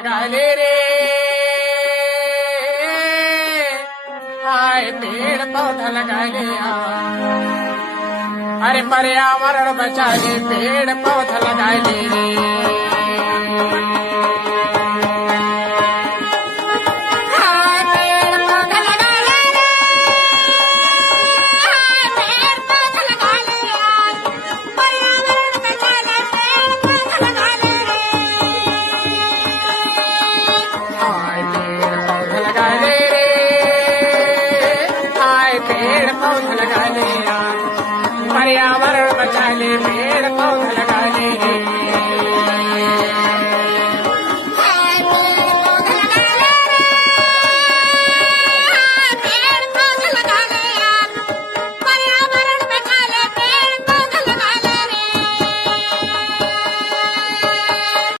लगाले रे हाय पेड़ पौधा लगाले अरे पर्यावरण बचाले पेड़ पौधा लगाले रे